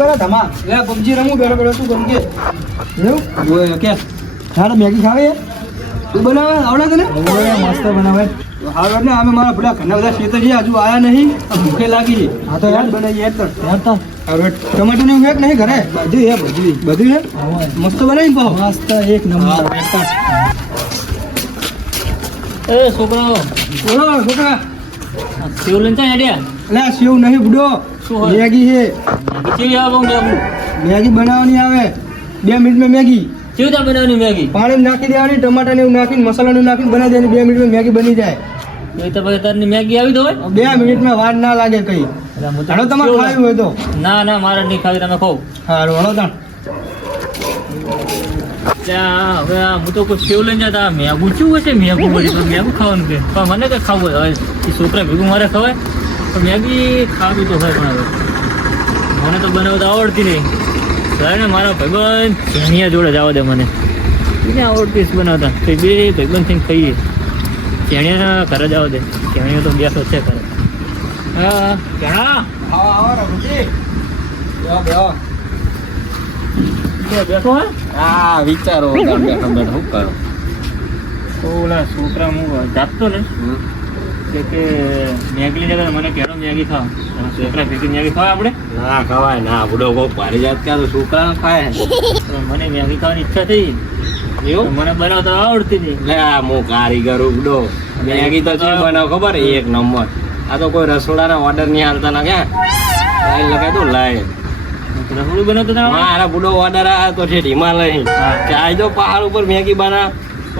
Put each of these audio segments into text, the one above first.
કરે ધમા પબજી રમું બેઠો બેઠો કરું કે એવું? ઓય કે. તારે મેગી ખાવે તું બનાવે આવડે તને? મસ્ત બનાવે. હારો ને અમે મારા બધા ઘરના બધા ખેતર છે હજુ આયા નહીં. ભૂખે લાગી છે. હા તો યાદ કર યાદ તો. હવે ટમેટો ને એક નહીં ઘરે? બધું હે બધું. બધું હે મસ્ત બનાવી પાવ મસ્ત એક નંબર. એ છોકરાઓ. છોકરા. સેવ લઈને ચાલ હેડ્યા? આ નહીં બુડો? મેગી છે. કેવી આવે મેગી બનાવવાની આવે. બે મિનિટમાં મેગી. કેવી રીતે બનાવવાની મેગી? પાણી નાખી દેવાની ટમાટા ને એવું નાખીને મસાલાનું નાખીને બનાવી દેવાની બે મિનિટમાં મેગી બની જાય. એ તો પછી તારની મેગી આવી હોય? બે મિનિટમાં વાર ના લાગે કઈ. એટલે હું તમારે ખાવી હોય તો. ના ના મારે નહીં ખાવી તમે ખાવ સારું હળો તાણ. ત્યાં હવે હું તો કોઈ સેવ લઈને જતા મેગું શું હશે? મેગું બધી મેગું ખાવાનું કે? પણ મને તો ખાવું હોય છોકરા ભેગું મારે ખવાય. તો બી ખાધું તો ભાઈ પણ હવે. મને તો બનાવતા આવડતી નહીં. ત્યારે ને મારા ભાઈબંધ ધનિયા જોડે જવા દે મને. એને આવડતી જ બનાવતા. તો બે ભાઈબંધ થઈને ખાઈએ. ચેણિયા ઘરે જવા દે. ચેણિયો તો બેસો છે ઘરે. હા ચણા. આવો આવો રઘુજી બેહો બેહો. બેસો હા. વિચારો. બેઠો બેઠો. શું કરો? ઓલા છોકરા હું જાતો ને. કે કે મેગી લઈ મને કેળો મેગી ખાવ. છોકરા ભેગી મેગી ખાવા આપણે? ના ખવાય ના બુડો બહુ જાત ક્યાં તો છોકરા ખાય. મને મેગી ખાવાની ઈચ્છા થઈ. એવું? મને બનાવતા આવડતી નહીં. લે હું કારીગર બુડો મેગી તો છે બનાવ ખબર? એક નંબર. આ તો કોઈ રસોડાના ઓર્ડર નહીં હાલતા ના ક્યાં લાઈન લગાય તો લાઈન. રસોડું બનાવતો ના મારા બુડો ઓર્ડર આ તો છે હિમાલય ચાય જો પહાડ ઉપર મેગી બના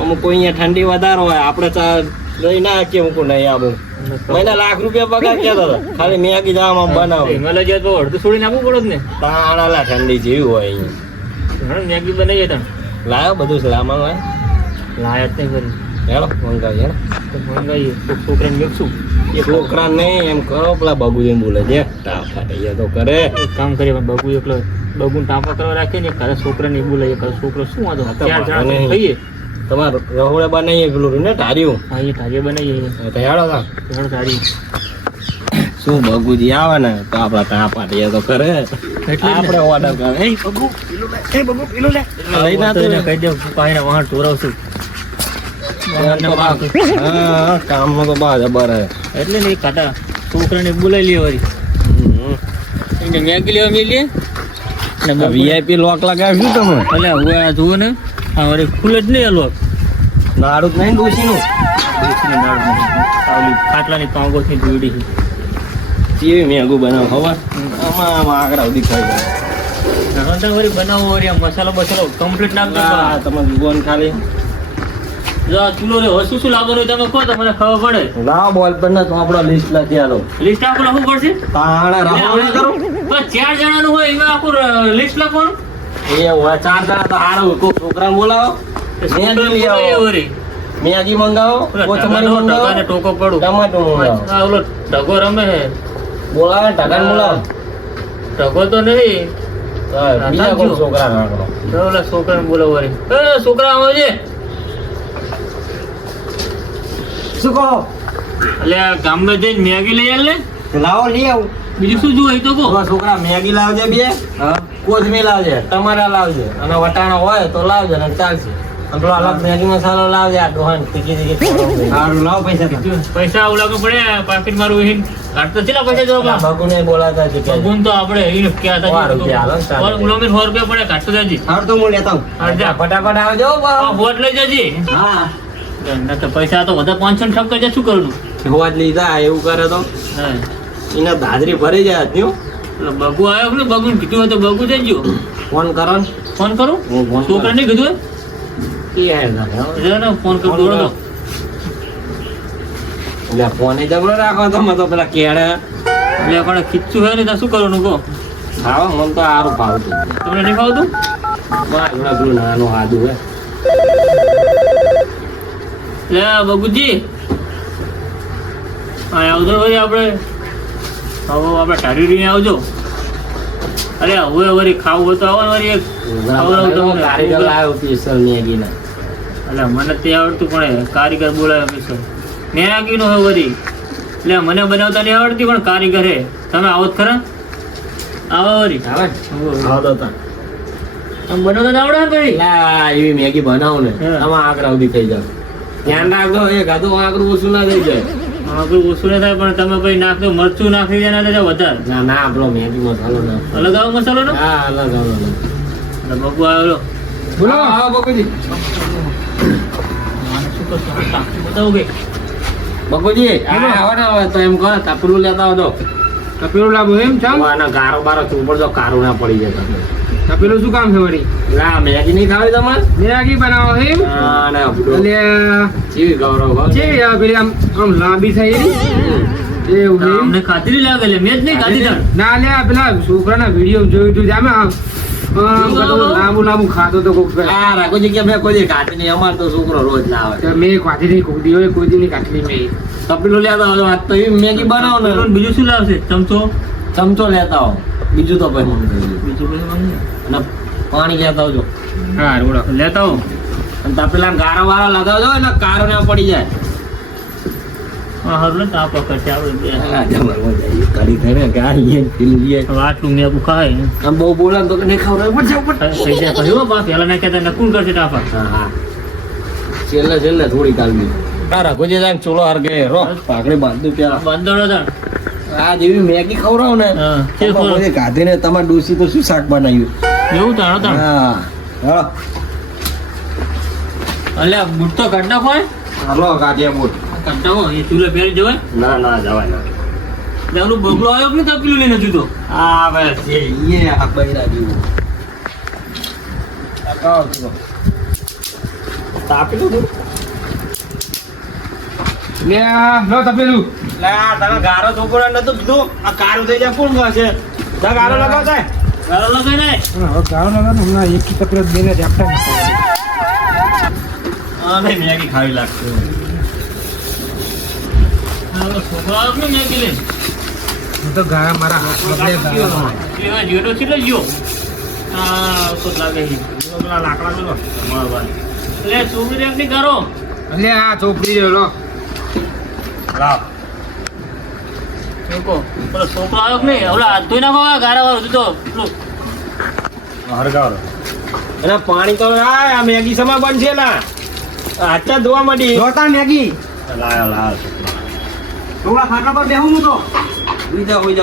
અમુક કોઈ અહીંયા ઠંડી વધારે હોય આપણે લઈ ના કે હું નહીં આવું? મહિના લાખ રૂપિયા પગાર હતો ખાલી મેગી જવામાં બનાવે. હિમાલય જાય તો અડધું છોડી નાખવું પડે જ ને. તાણાલા ઠંડી જેવી હોય અહીંયા. મેગી બનાવીએ તમે લાયો બધું સલામત હોય? લાયક નહીં કરી હેડો મંગાવી હેડો. તો મંગાવીએ. છોકરાને મેકશું. છોકરા નહીં એમ કરો પેલા બગુજી બોલે છે. ટાપ તો કરે. કામ કરીએ પણ બગુ એકલો બગુ ટાંપા કરવા રાખીએ ને ઘરે છોકરાને બોલે ઘરે છોકરો શું વાંધો? ચાર જણા નહીં. ખાઈએ તમારે રહોડે બનાવીએ પેલું ને ટાર્યું હા એ ધારીએ બનાવીએ. તૈયાર હતા તા? ઘણું શું બગુજી આવે ને? તો આપડા ટાપ ફાટીએ તો કરે. એટલે આપણે ઓર્ડર કરે. એ બગુ પીલું લે એ બગુ પીલું લે. લઈ ના તું કહી દે પાણી વાહણ ચોરાવશું હા કામમાં તો બા જબર હે. એટલે ને કાટા છોકરાને બોલાવી લે વળી. મેગી લેવા મેલી ને વીઆઈપી લોક લગાવ્યું શું તમે? એટલે હું આ જુઓ ને. વળી ખુલે જ નહીં અલગ નાડું જ નહીં ડોસીનું દાળ બનાવી. આવલી ખાટલાની કાંગોથી જોડી. છે. કેવી મેગું બનાવ ખબર આમાં આમાં આગળ સુધી ખાઈ ગયા ઘણો વળી બનાવો વળી મસાલો બસાલો કમ્પ્લીટ નાખજો તમે ગોન ખાલી. ચૂલો રહ્યો શું શું લાવવાનું તમે કહો તમને ખબર પડે. લાવો બોલ પર ને તો આપણો લિસ્ટ લખી આલો. લિસ્ટ આપણે શું પડશે? તાણા રહોડે કરો? બસ ચાર જણાનું હોય એમાં આખું લિસ્ટ લખવાનું. એ હોય. ચાર તો હારું કોઈ છોકરાને બોલાવો મેગી આવો વળી. મંગાવો કોથમરી મંગાવો. ટકાને ટોકો પડું. ટમાટો મંગાવો. આ ઓલો ઢગો રમે છે બોલાવે ઢગાને બોલાવો. ઢગો તો નહીં. બીજા કોઈ છોકરા રાખો ઓલા છોકરાને બોલાવો વળી. એ છોકરા આવો છે શું કહો? એટલે આ ગામમાં જઈને મેગી લઈ આવ ને. લાવો લઈ આવું. બીજું શું જોઈએ તો કહો. છોકરા મેગી લાવજે બે. કોથમી લાવજે તમારા લાવજે અને વટાણા હોય તો લાવજે ને ચાલશે. અને પેલો અલગ મેગી મસાલો લાવજે આ ડોહન ટીકી ટીકી. સારું લાવ પૈસા પૈસા ઓલા પડે પાકીટ મારું હિન કાઢતો છે પૈસા જો પેલા ભગુને બોલાતા છે ભગુન તો આપણે એને ક્યાં ચાલે. મેં સો રૂપિયા પડે કાઢતો જાજી. હાર તો હું લેતા હું ફટાફટ આવજો વોટ લઈ જજી. હા. તો પૈસા તો બધા પાંચસો ને ઠપકા છે શું કરવું હોવા જ લીધા એવું કરે તો. હા. એને દાદરી ભરી જાય એટલે બગુ આવ્યો ને બગુ કીધું હોય તો બગુ થઈ ગયો. ફોન કરો ફોન કરું? હું ફોન છોકરા નહીં કીધું. હોય? ફોન કરું. એટલે ફોન જબરો રાખો તો તો પેલા કેળે એટલે પણ ખીચું હોય ને તો શું કરવાનું કહો? ખાવો મન તો સારું ભાવતું તમને નહીં બસ પેલું નાનું આદુ હે. લે હા આવજો વળી આપણે. હવે આપણે રહીને આવજો. અરે હવે વળી ખાવું હોય તો આવો એક કારીગર લાવ્યો સ્પેશિયલ મેગીના. એટલે મને તે આવડતું પણ કારીગર બોલાવ્યો પૈસા મેગી નો હોય વળી એટલે મને બનાવતા નહીં આવડતી પણ કારીગર હે. તમે આવો જ ખરા. આવો વળી આવો ખાવા દો તાર. આમ બનાવતા ના આવડે ભાઈ લા, એવી મેગી બનાવો ને. આમાં આગળ સુધી થઈ જાવ ધ્યાન રાખજો એ ગાધું આગળ ઓછું ના થઈ જાય. આપણું ઓછું ના થાય પણ તમે ભાઈ નાખજો મરચું નાખી દે ના તો વધારે. ના ના આપણો મેગી મસાલો અલગ આવો મસાલો ને? હા અલગ અલગ. એટલે આવ્યો બોલો. હા કરશો બતાવો કે? બકુજી આ આવો ને તો એમ કહો તપેલું લેતા આવજો. તપેલું લાવો એમ ચમ હવે ગારો બારો ચોપડ જો કારું ના પડી જાય તમને. તપેલું શું કામ છે વળી? લા મેગી નહીં ખાવી તમારે? મેગી બનાવો હા, ને આપણું એટલે જેવી ગૌરવ હોય. છે યાર પેલી આમ આમ લાંબી થઈ એવું અમને ખાતરી લાગે લે મેં જ નહીં ખાધી ના લે આ પેલા છોકરાના વીડિયો જોયું તું જામે લાંબુ લાંબુ ખાતો તો કોક આ રાખોજી જગ્યા મેં કોઈ દી ખાધી નહીં અમાર તો છોકરો રોજ લાવે તો મેં ખાધી નહીં કોઈ દી હોય કોઈ દી નહીં મેં. તપેલું લેતા આવજો આ તો એ મેગી બનાવો ને. પેલું બીજું શું લાવશે? ચમચો? ચમચો લેતા આવો. બીજું તો ભાઈ મને બીજું કઈ અને પાણી લેતા આવજો. હા રોડો. લેતા આવો. અને તપેલા ગારો વાળા લગાવજો એટલે કારો ના પડી જાય. હા પકડશે આપણે પેલું લઈએ. મેં આમ બહુ બોલે તો નહીં થઈ જાય બા પેલા ના કહેતા નકુન કરશે ટાપા હા, હા. છેલ્લે છેલ્લે થોડી કાલની. રઘુજી સાહેબ ચૂલો હરગે રો પાઘડી બાંધું પેલા બંધોડો હતા આ જેવી મેગી ખવડાવ ને ગાધીને તમારે ડોસી તો શું શાક બનાવ્યું? એવું તાણો તાણ. હા હા અલ્યા બૂટ તો કાઢ નાખો હે. હાલો કાઢીએ બૂટ. કાઢ નાખો એ ચૂલે પહેરી જવાય ના ના જવાય ના. પેલું બગલો આવ્યો કે નહીં તપેલું લઈને જુદો? આ બસ એ ઈએ આ બૈરા જેવું. આ તું છો. તાપી દો લે આ લો તપેલું. લે તને ગારો ચોપડા નતું કીધું? આ કારું થઈ જાય કોણ કહે જા ગારો લગાવ જાય ગાળો લગાઈ ને હવે ગાળો લગાડો હમણાં એક તપેલું બેને ઝાપટા નાખો. આ મેગી ખાવી લાગશે હવે છોકરો કે નહીં મેગી લઈને? હું તો ગાળા મારા હાથ બગડે ગાળા એવા જીવડો છે જીવો. આ તો લાગે. પેલા લાકડા પેલો. મારો ભાઈ. એટલે છોકરી એકની કરો એટલે આ ચોપડી જો લો લાવ છોકરો. આવ્યો કે નહીં? ઓલા હાથ નાખો આ ગારાવાળો જુદો. પેલું. એના પાણી તો આ આ મેગી સમા બનશે ના ધોવા જોતા મેગી. લાયો લાયો થોડા ખાટલા પર બેહું હું તો. હોઈ હોઈ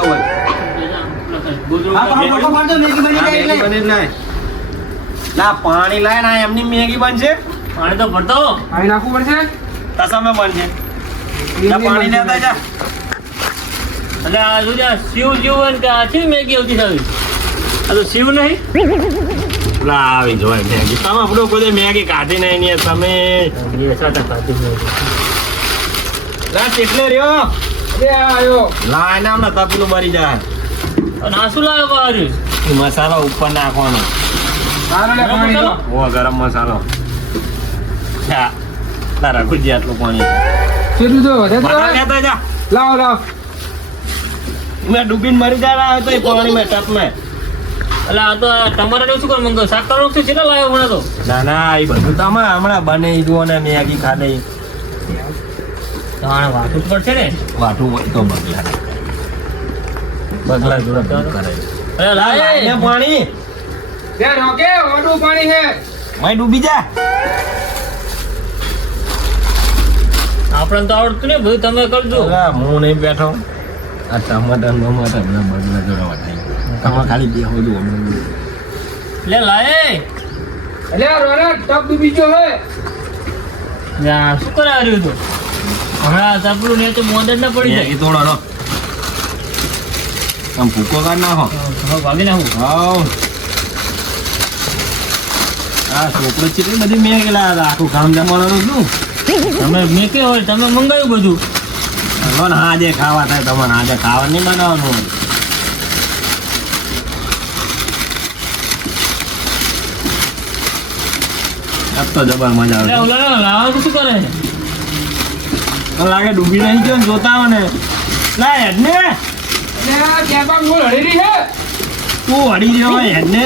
પાણી લાય ના એમની મેગી બનશે. પાણી તો ભરતો. પાણી નાખવું પડશે? તસામે બનશે. પાણી લેતા જા. એટલે આ શું છે? આ શિવ જેવું હોય ને કે આ છે મેગી આવતી સારી આ તો શિવ નહીં? લાવી આવી જોય મેગી. તમે આપણો કોઈ મેગી કાઢી નહીં ને તમે મેગી. કેટલે રહ્યો? અરે આ આયો લા એના હમણાં તપલું ભરી જાય. અને આ શું લાવ્યો એ મસાલો ઉપર નાખવાનો. સારો ઓ ગરમ મસાલો. તારા ગુજી આટલું પાણી. કેટલું જો. લાવો લાવો. મેં ડૂબીને મરી જાય તો એ પાણીમાં ટપમાં એટલે આ તો આ ટમાટર શું કર મંગો શાક શું છે લાવ્યો હમણાં તો? ના ના એ બધું તમે હમણાં બને જુઓ ને મેગી ખાધે તાણે વાટું જ પડશે ને? વાટું હોય તો બગલા. બગલા જોડે કરે. અરે લાય. પાણી. ત્યાં રોકે ઓડું પાણી છે. મેં ડૂબી જા. આપણને તો આવડતું ને બધું તમે કરજો. હા હું નહીં બેઠો. આ ટમાટર બમાટર બધા બગલા જોડે વટાઈ તમે ખાલી બે હોજો લે લાય. આ રોનક ટપ ડૂબી ગયો હે. યા શું કરાવ્યું હતું હમણાં સાપડું ને તો ના પડી જાય. મેગી તોડો નો આમ ભૂકો કાઢ નાખો. હવે ભાગી નાખું. હાવ આ છોકરો બધી મેગી લાવ્યા આખું કામ જમાવાનું શું તમે મેં કે હોય તમે મંગાવ્યું બધું. મને આજે ખાવા થાય તમારે આજે ખાવા નહીં બનાવવાનું તો જબર મજા આવે. લાવવાનું શું કરે? લાગે ડૂબી નહીં ગયો ને જોતા મને. ને ના હેડ ને એટલે આ ત્યાં પણ બોલ હળેરી હે તું હડી રહ્યો હોય હેડ ને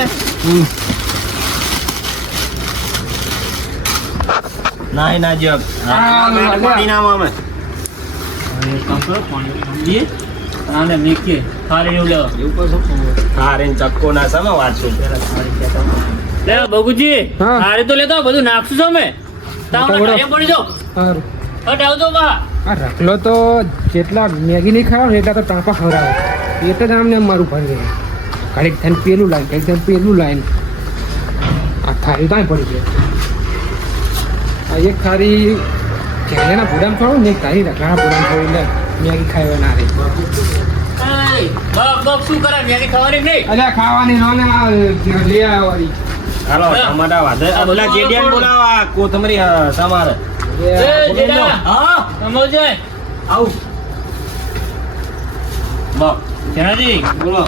પાણી ના અમે. કામ કરો ના સામે વાંચશું લે બગુજી તો લેતો બધું નાખશું તમે આ રખલો તો જેટલા મેગી નહીં ખાવ ને એટલા તો ટાંપા ખવડાવે એ તો જ આમને મારું ભરી ગયું ઘડીક થઈને પેલું લાઈન ઘડીક થઈને પેલું લાઈન આ થારી ત્યાં પડી ગયો આ એક થાળી કેળાના પૂડામાં ખાવું ને થાળી રખલાના પૂડામાં ખાવું એટલે મેગી ખાઈ ના રહી બક બક શું કરે? મેગી ખાવાની નહીં? અલ્યા ખાવાની નો ને લઈ આવવાની. હાલો ટમાટા વાધે. આ પેલા જેડિયાને કોથમરી અ, એ જેડા હા? સમજે આવું. બસ જણાજી બોલો.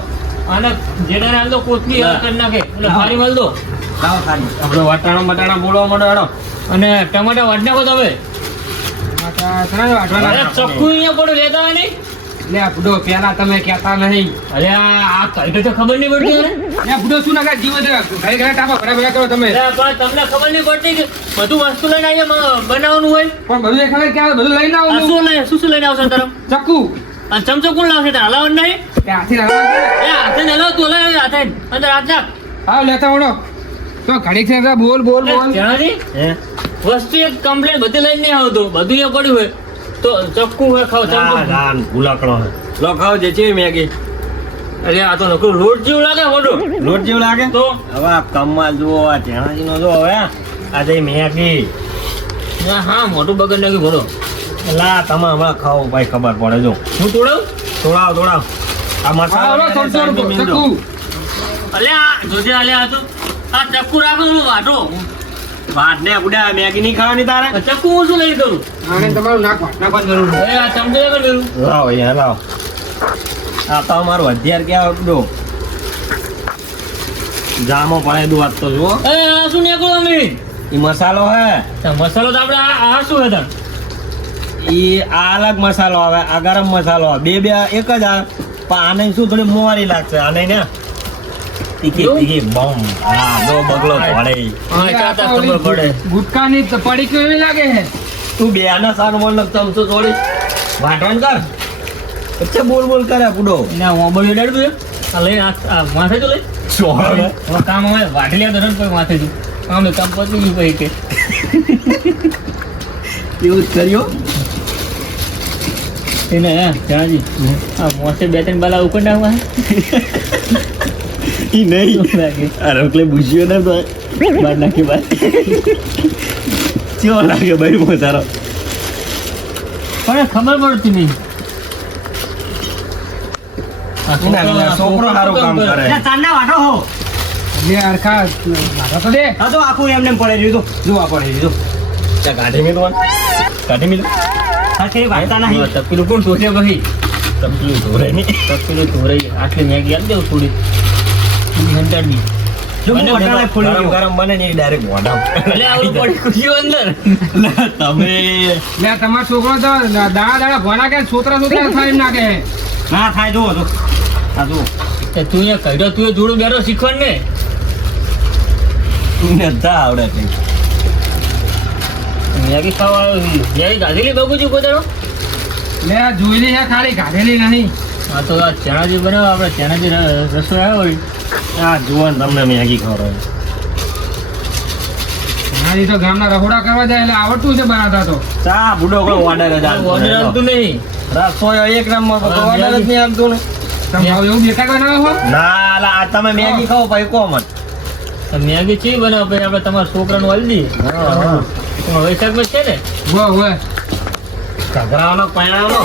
આને જેડાને હાલ દો કોથમી ના. હાલ કરી નાખે. એટલે ના. ફારી માલ દો. લાવો ખાલી આપણે વટાણા બટાણા બોલવા માંડો હેડો. અને ટમાટા વાટ નાખો તમે ટમાટા ઘણા વાટવાના અરે ચક્કુ અહીંયા પડો લેતા નહીં? લે બુડો પેલા તમે કહેતા નહીં. અરે આ કઈ તો ખબર નહીં પડતી અરે બુડો શું નાખે જીવ છે ઘરે ઘરે ટાપા ભરા ભરા કરો તમે. તમને ખબર નહીં પડતી કે બધું વસ્તુ લઈને આવીએ બનાવવાનું હોય? પણ બધું એક ખબર ક્યાં બધું લઈને આ શું લઈને શું શું લઈને આવશો તરફ ચક્કુ. અને ચમચો કોણ લાવશે? તાર હલાવવાનું નહીં? હાથી લાવવા હાથે ને હલાવ તું હલાવ હાથે અંદર હાથ નાખ. હા લેતા વળો તો ઘડીક છે બોલ બોલ બોલ. જણાજી વસ્તુ એક કમ્પ્લેન બધી લઈને નહીં આવતો. બધું એ પડ્યું હોય. તો ચક્કુ હોય ખાવ ના ચમચો ના ભૂલાકડો હે લો ખાવ જે છે મેગી. અરે આ તો નકરું લોટ જેવું લાગે મોટું લોટ જેવું લાગે? તો? હવે આ કમાલ જુઓ આ ચેણાજી નો જો હવે. આ જઈ મેગી. હા, મોટું બગડ નાખ્યું બોલો. લા તમે હમણાં ખાઓ ભાઈ ખબર પડે જો. હું તોડાવ? તોડાવ તોડાવ. આ મસાલો ઓલો એને થોડું સાઈડમાં થોડું મેલજો. ચક્કુ. અલે આ જોજે અલે આ તો. આ ચક્કુ રાખો વાટો ભાત ને ઉડા મેગી નહીં ખાવાની તારે? ચક્કુ હું શું લઈ કરું? આને તમારું નાક નાખવા જરૂર છે. આ ચમચો એ કર્યું લાવ યાર લાવ. આ તો અમારું હથિયાર ક્યાં ઉડો જામો પડે દુ વાત તો જો એ આ શું નીકળો અમે ઈ મસાલો હે. મસાલો તો આપણે આ આ શું હતા? ઈ આ અલગ મસાલો આવે આ ગરમ મસાલો આવે. બે બે એક જ આ પણ આને શું થોડી મોવારી લાગશે? આને ને? તીખી તીખી બમ. હા જો બગલો પડે હા ચાતા ખબર પડે. ગુટકાની પડી કેવી લાગે છે. તું બે આના સાર મોલ ચમચો થોડી વાટણ કર. બોલ બોલ કરે પૂડો. ના આ લઈ આ માથે તો લઈ. સોળ હવે. કામ આવે વાટી લ્યા તો કોઈ માથે જુ. કામ એ કામ પતી ગયું કઈ કે. એવું જ કર્યો? એને હે જણાજી આ મોસે બે ત્રણ બાલા ઉપર નાખવા. ઈ નહીં. અરે એટલે ભૂસ્યો ને તો બાર નાખી બાર. ચેવો લાગે ભાઈ મોસારો પણ ખબર પડતી નહીં. છોકરો સારું કામ કરે. વાટો હો. અરખા તો દે. હા તો આખું એમને પડે દીધું જો આ પડે દીધું. ત્યાં કાઢી મેળવું કાઢી સાથે વાટતા નહીં. તપેલું કોણ સોચે ભાઈ તપલું ધોરે નહીં. તપકીલું ધોરાઈ આટલી મેં ગયા દેવું થોડી તમારો છોકરો તો દાડા દાડા ભણા કે છોતરા છોતરા થાય એમ નાખે ના થાય જુઓ તો હા જુઓ. તે તું એ કહ્યો તું એ જોડું બેરો શીખવાડ ને આવડે ખાવા આવ્યો ગાધેલી લે આ જોઈ લે ખાલી કાઢેલી નહીં. હા તો આ ચણાજી બનાવો આપણે ચણાજી રસોઈ આવ્યો હોય. આ જુઓ ને તમને મેગી ખવડાવે મારી તો ગામના રખોડા કરવા જાય એટલે આવડતું છે બનાવતા તો. ચા બુડો કોઈ ઓર્ડર જ ઓર્ડર આવતું નહીં. રસોઈ એક નંબર ઓર્ડર જ નહીં આવતું ને. તમે આવું એવું બેટા બનાવો છો ના લા તમે મેગી ખાઓ ભાઈ કો મત મેગી ચી બનાવો? પછી આપણે તમારા છોકરાનું તમારા વૈશાખમાં છે ને? હોય ઘઘરાવાનો પૈણાવાનો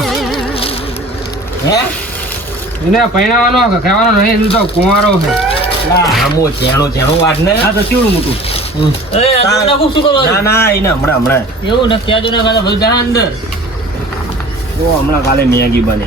હે? એને પહેણાવાનો ખાવાનો નહીં એનું તો કુંવારો છે. લા આમો ચેણો ચેણો વાટ ને. આ તો કેવડું મોટું? એ આ તો નાખું શું ના ના એને હમણાં હમણાં. એવું ને ત્યાં જો કાલે ખાતા જા અંદર. ઓ હમણાં કાલે મેગી બને.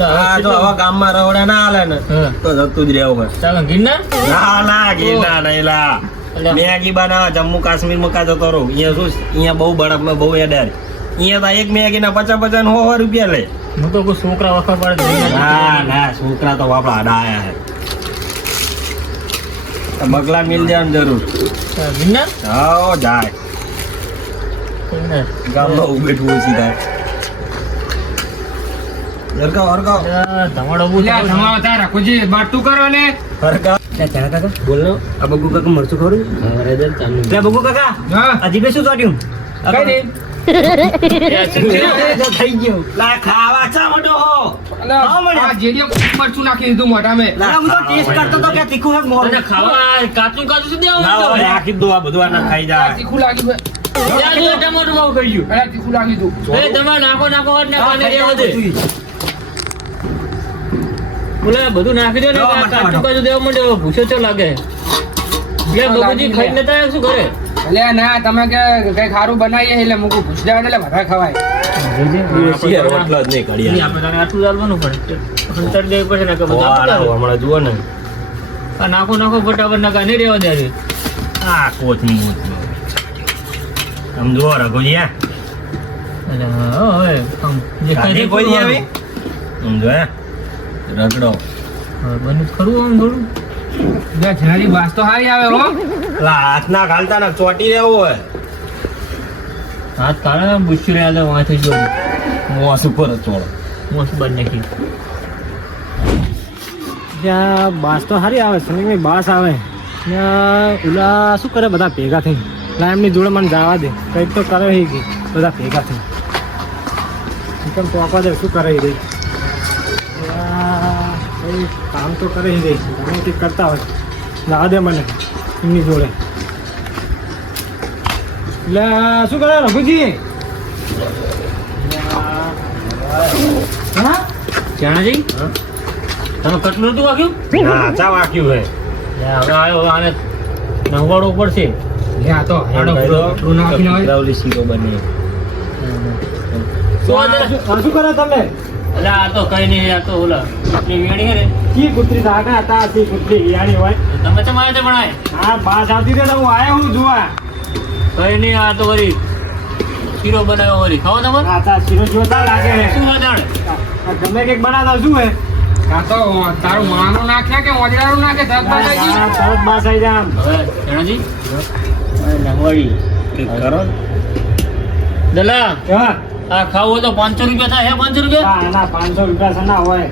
આ તો હવે ગામમાં રવડા ના હાલે ને તો જતું જ રહેવું ચાલો ગિરનાર? ના ના ગીરના નહીં લા. એટલે- મેગી બનાવે જમ્મુ કાશ્મીરમાં કા જતો રહું અહીંયા શું અહીંયા બહુ બળકમાં બહુ એડર અહીંયા તો એક મેગી ના પચાસ પચાસ સો સો રૂપિયા લે. હું તો કોઈ છોકરા વખત પડે ના ના છોકરા તો આપડા આડા આયા હે બગલા મિલ જાય જરૂર. હા જાય. ગામમાં ઉભે ઠું સીધા. હરકાવ હરકાવ ધમાડો બહુ ધમાડો થાય રાખોજી બાટું કરો ને. હરકાવ બોલ ને આ બગુ કાકા મરચું ખરું અરે દે બગુ કાકા હા. હજી બે શું કઈ નહીં. થઈ ગયું. લા ખાવા ચા મોટો હો. અલા, આ જેડીએ મરચું નાખી દીધું મોઢામાં. લા હું તો ટેસ્ટ કરતો તો કે તીખું હે મોર. અને ખાવા કાચું કાચું શું દેવાનું? ના તમે? નાખી દો આ બધું નાખો દે. બોલે બધું. નાખી દો ને કાચું કાચું દેવા માંડ્યો ભૂસો ચો લાગે. લે બબુજી ખાઈ નતા શું કરે અલ્યા, ના તમે કે કઈ ખારું બનાવીએ એટલે મૂકું. દેવા એટલે વધારે ખવાય. ને જુઓ ને. નાખો નાખો ફટાફટ નાખા નહીં રહેવા દે આ કોચ જુઓ એટલે હા, આમ જે ખાધી ખાધી કોઈ નહીં ખરું આવી? આમ. જો હે. રગડો. બન્યું ખરું આમ થોડું. લે, જનારી વાસ તો સારી આવે હો. લા હાથ ના ઘાલતા ને ચોટી રહેવું હોય. હાથ કાઢે બુચ્ચું રહ્યા હતા વાંચી જો મોસ ઉપર જ મોસ બની ત્યાં બાસ તો સારી આવે સંગીતમાં બાસ આવે. ત્યાં ઓલા શું કરે બધા ભેગા થઈ? ના એમની જોડે મને જવા દે. કંઈક તો કરે હી ગઈ બધા ભેગા થઈ. એકદમ ટોકવા દે શું કરે રહી કામ તો કરે હી રહી કરતા હોય. લાવા દે મને. એમની જોડે. એટલે શું કરે રઘુજી? હા? જાણાજી? તમે કટલું હતું વાગ્યું? ના ચા વાક્યું હે. હવે આવ્યો આને નવવાડો પડશે. લે, આ તો આડો કટલું નાખીને હોય. રાવલી શીરો બને. શું કરો તમે? એટલે આ તો કઈ નહીં આ તો ઓલા આપણી વેણી હે કી કુતરી ધાગા હતા તી કુતરી હિયાણી હોય. તમે તો મારે ભણાય. હા બાસ આવતી હતી હું આયો હું જોવા. કઈ નહીં આ તો વળી શીરો બનાવ્યો વળી. ખાવો તમારે આ તા શીરો જોતા લાગે હે શું વાદણ આ ગમે કંઈક બનાવતા શું હે આ તો તારું માનું નાખ્યા કે ઓજરાનું નાખે. તરત બાસ આવી જાય આમ. હવે જણાજી નંગવાડી કરો દલા હા. આ ખાવું તો પાંચસો રૂપિયા થાય હે પાંચસો રૂપિયા? પાંચસો ના, પાંચસો રૂપિયા થોડા હોય?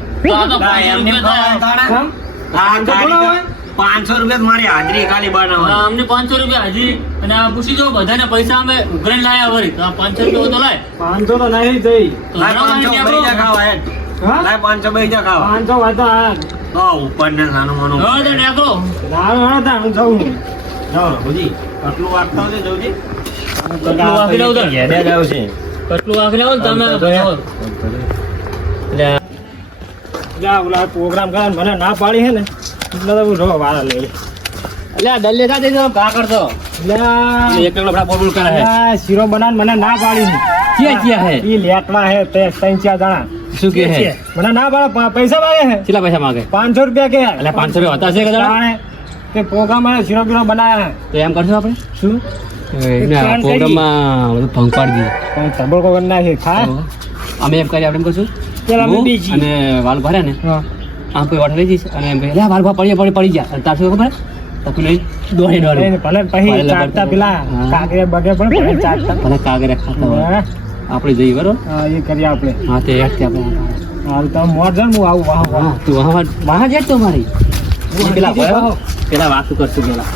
પાંચસો રૂપિયા મારી હાજરી ખાલી હા, બનાવવાની અમને પાંચસો રૂપિયા હાજરી. અને આ પૂછી દો બધાને પૈસા અમે ઉઘરાઈને લાયા વળી. તો આ પાંચસો રૂપિયા તો લાય. પાંચસો તો નહીં થઈ પાંચસો અહીંયા ખાવા હે હા? લાય પાંચસો બેજા ખાવા. પાંચસો હોય તો હા ઉપર ને નાનું માનું. નાનું નાનું તા હું જઉં. જાઓ રઘુજી આટલું વાગતા હોય જલ્દી. કટલું જ કટલું ને તમે. જા ઓલા પ્રોગ્રામ કરે મને ના પાડી હે ને એટલે તો રહો વાળા લઈ લે એટલે આ દલ્લે તો કા કરતો એટલે એક એકલો આપણા બોબુલ કરે છે શીરો બનાવીને મને ના પાડી ક્યાં ક્યાં હે? ઈ લેટવા હે તે ત્રણ ચાર જણા. શું કે હે? મને ના પાડે પૈસા માંગે હે. કેટલા પૈસા માંગે? પાંચસો રૂપિયા કે. એટલે પાંચસો રૂપિયા હતા છે કે જણા? તે પ્રોગ્રામ અને શીરો બીરો બનાયા હે. તો એમ કરશું આપણે? શું. પ્રોગ્રામમાં બધું ભંગ પાડી દઈએ પણ ધબડકો કરી નાખી. ખા અમે એમ કરીએ આપણે એમ કરશું? અને વાલ ને આમ કોઈ વાટ લઈ જઈશ? અને એમ કહે વાલ ભા પડી પડી પડી ગયા તાર શું ખબર દોડી દોડી ભલે પછી ચાટતા પેલા હા. બગે પણ ચાટતા. ભલે કાગરે ખાતા હોય. આપણે જઈએ બરોબર? હા, એ કરીએ આપણે. હા તે હેઠ આપણે. હાલ તો મોર છે હું આવું વાહ વાહ. તું વાહ વાહ. જાય તો મારી. પેલા ભયો, પેલા વાતું કરશું પેલા.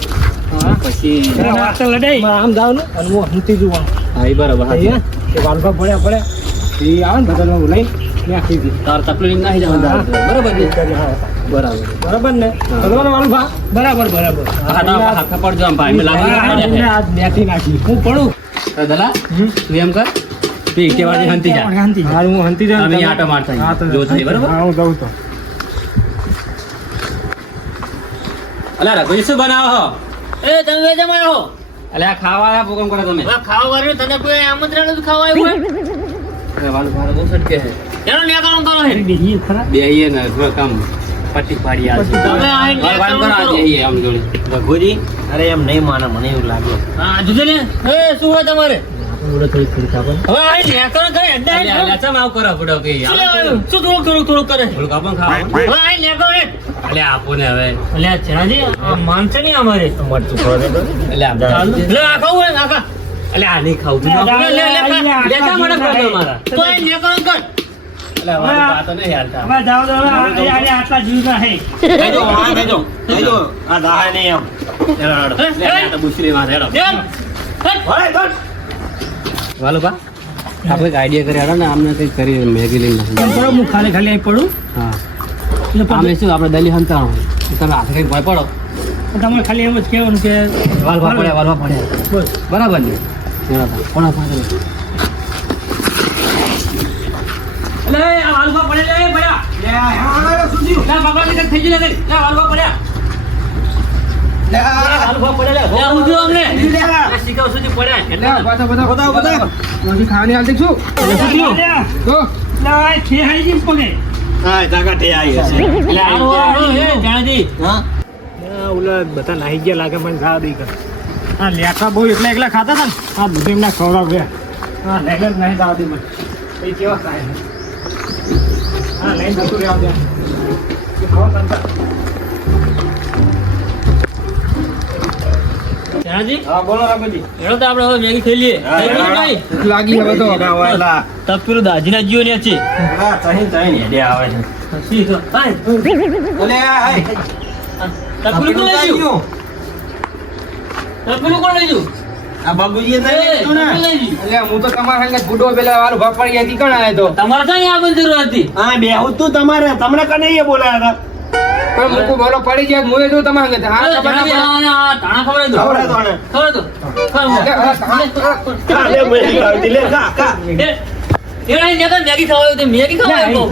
પછી વાત લડાઈ. આમ જાવ ને અને હું હંતી આમ. હા એ બરાબર હા. તે વાલભા પડ્યા એ આવે ને બદલમાં લઈ નાખી દી. તાર તકલીફ નાખી જવાનું બરાબર ને બરાબર. બરાબર. ને? બદલવાનો વાલભા બરાબર બરાબર. હા તો હાથ પડજો આમ ભાઈ. મેં લાગી હા, પડ્યા મને છે. આજ બેઠી નાખી. હું પડું દલા તું એમ કર. વાગે હંતી જા. હું હંતી જાઉં અમે તમે- મારતા જો નહીં, બરાબર? હા, હું જાઉં તો. અલા રઘુજી શું બનાવો છો એ તમે બે જમાય અલે અલ્યા ખાવા પ્રોગ્રામ કરો તમે. ખાવા વાળું તને કોઈ આમંત્રણ જ ખાવા આવ્યું હે વાલું મારો બહુ સટકે છે. એનો ન્યાકરણ કરો હે. બેહીએ ખરા? બે આઈએ ને થોડા કામ પટી પાડી આ તમે આઈને ન્યાકરણ કરો. આઈએ આમ જોડે. રઘુજી? અરે એમ નહીં માને મને એવું લાગે. હા જુદે ને એ શું હોય તમારે? આપણે થોડી થોડી ખાબર હવે આ ન્યાકરણ કરે અડ્ડા અલ્યા આવ કરો પડો કે? શું થોડું થોડું થોડું કરે? થોડું કાપણ ખાવા. હવે આ ન્યાકરણ હે. અલ્યા આપો ને હવે. અલ્યા ચણાજી આ માનશે નહીં અમારે? ખોરે તો અલ્યા લે આ ખાવું હોય આખા એટલે આ નહીં ખાવું. લે, લે, લે, લે, લે, લે, લે, કા મને આટલા મારા? તો એ લે કર. એટલે અમારી વાતો નહીં હાલતા. હવે જાઓ તો આ- આ- આ આટલા જીવ ના હે. થઈ જાઓ. થઈ જાઓ. આ દાહે નહીં એમ. હેડો, હેડો. આ તો બુસરી માં હેડો. જેમ. હે. ભલે, બા. આપણે આઈડિયા કરી હાલો ને આમને કંઈક કરી મેગી લઈને એમ હું ખાલી ખાલી આવી પડું? હા. એટલે આમે શું આપણે દલી હંતાણું. તમે હાથે કંઈક ભય પડો. તમારે ખાલી એમ જ કહેવાનું કે વાલવા પડ્યા વાલવા પડ્યા. બસ. બરાબર ને? કોણ પાસે લે, આ વાલવા પડે, લે, પડ્યા. લે, આ સુધી. ના બાબા ની થઈ ગઈ લે, લે, વાલવા પડ્યા. ખાવાની છે? હા, હે. હા? ઓલા બધા નાહી ગયા લાગે પણ ખાવા દઈ કર. હા લેખા બહુ એકલા એકલા ખાતા હતા ને? આ બધું એમના ખવડાવ ગયા. હા લઈને જ નહીં દાવા દે મને. એ કેવા ખાય હા લઈને જતું રહેવા દે ખાઓ તંતા. હા, બોલો રાઘવજી. હેડો તો આપણે હવે મેગી ખાઈ લઈએ. હા, ખાઈ લઈએ હેડો. ભાઈ? લાગી હવે તો. એના હોય લા. તપ પેલું દાજીના જીવો ને છે હા, તહીં તહીં હેડે આવે છે. શીખ. હાય. ઓલે, આ, હાય. કોણ લઈ ગયું? કોણ લઈ ગયું? આ. એટલે હું તો તમારા સંગે બુડો પેલા વાળો ભાગ પડી હતી કણ આયો તો તમારે ક્યાં આવવાની જરૂર હતી હા, બેહું તું તમારે તમને કને બોલાયા હતા પણ મુકુ બોલો પડી ગયા મુએ તો તમારા સંગે હા ખબર નહીં. આ- આ ખબર તો ખબર તો દો આને. ખવડાવી દો. લે, દો. આ ધાણા- ખા, લે, મેગી લાવી લે, કા કા એ, એ નહીં, ત્યાં મેગી દો. મેગી દો.